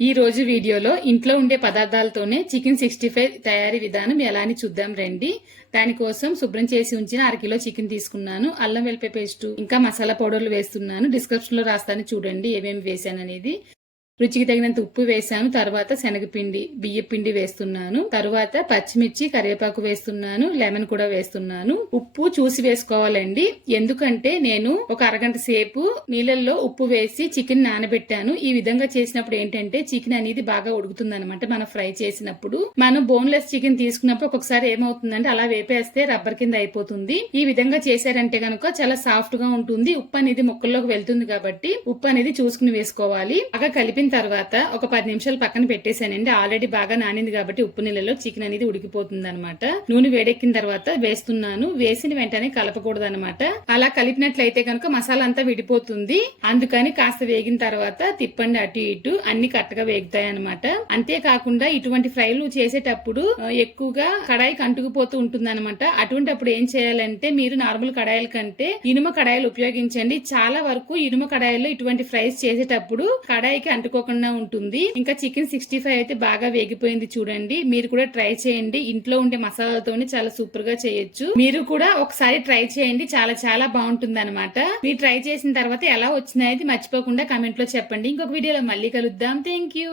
ఈ రోజు వీడియోలో ఇంట్లో ఉండే పదార్థాలతోనే చికెన్ సిక్స్టీ ఫైవ్ తయారీ విధానం ఎలా అని చూద్దాం రండి. దానికోసం శుభ్రం చేసి ఉంచిన అరకిలో చికెన్ తీసుకున్నాను. అల్లం వెల్లిపాయ పేస్ట్ ఇంకా మసాలా పౌడర్లు వేస్తున్నాను. డిస్క్రిప్షన్లో రాస్తాను చూడండి ఏమేమి వేసాను అనేది రుచికి తగినంత ఉప్పు వేసాను తర్వాత శనగపిండి బియ్యపిండి వేస్తున్నాను తర్వాత పచ్చిమిర్చి కరివేపాకు వేస్తున్నాను లెమన్ కూడా వేస్తున్నాను. ఉప్పు చూసి వేసుకోవాలండి. ఎందుకంటే నేను ఒక అరగంట సేపు నీళ్ళల్లో ఉప్పు వేసి చికెన్ నానబెట్టాను. ఈ విధంగా చేసినప్పుడు ఏంటంటే చికెన్ అనేది బాగా ఉడుకుతుంది అనమాట మనం ఫ్రై చేసినప్పుడు. మనం బోన్లెస్ చికెన్ తీసుకున్నప్పుడు ఒక్కొక్కసారి ఏమవుతుందంటే అలా వేపేస్తే రబ్బర్ కింద అయిపోతుంది. ఈ విధంగా చేశారంటే గనుక చాలా సాఫ్ట్గా ఉంటుంది. ఉప్పు అనేది ముక్కల్లోకి వెళ్తుంది కాబట్టి ఉప్పు అనేది చూసుకుని వేసుకోవాలి. బాగా కలిపిన తర్వాత ఒక పది నిమిషాలు పక్కన పెట్టేశానండి. ఆల్రెడీ బాగా నానింది కాబట్టి ఉప్పు నీళ్ళలో చికెన్ అనేది ఉడికిపోతుంది అనమాట నూనె వేడెక్కిన తర్వాత వేస్తున్నాను. వేసిన వెంటనే కలపకూడదు అనమాట అలా కలిపినట్లయితే కనుక మసాలా అంతా విడిపోతుంది. అందుకని కాస్త వేగిన తర్వాత తిప్పండి అటు ఇటు. అన్ని కరెక్ట్గా వేగుతాయి అనమాట అంతేకాకుండా ఇటువంటి ఫ్రైలు చేసేటప్పుడు ఎక్కువగా కడాయికి అంటుకుపోతూ ఉంటుంది అనమాట అటువంటి అప్పుడు ఏం చేయాలంటే మీరు నార్మల్ కడాయిల కంటే ఇనుమ కడాయిలు ఉపయోగించండి. చాలా వరకు ఇనుమ కడాయిల్లో ఇటువంటి ఫ్రైస్ చేసేటప్పుడు కడాయికి అంటుకోకుండా ఉంటుంది. ఇంకా చికెన్ సిక్స్టీ ఫైవ్ అయితే బాగా వేగిపోయింది చూడండి. మీరు కూడా ట్రై చేయండి. ఇంట్లో ఉండే మసాలాతోని చాలా సూపర్గా చేయొచ్చు. మీరు కూడా ఒకసారి ట్రై చేయండి. చాలా చాలా బాగుంటుంది అనమాట మీరు ట్రై చేసిన తర్వాత ఎలా వచ్చిందనేది మర్చిపోకుండా కమెంట్లో చెప్పండి. ఇంకొక వీడియోలో మళ్ళీ కలుద్దాం. Thank you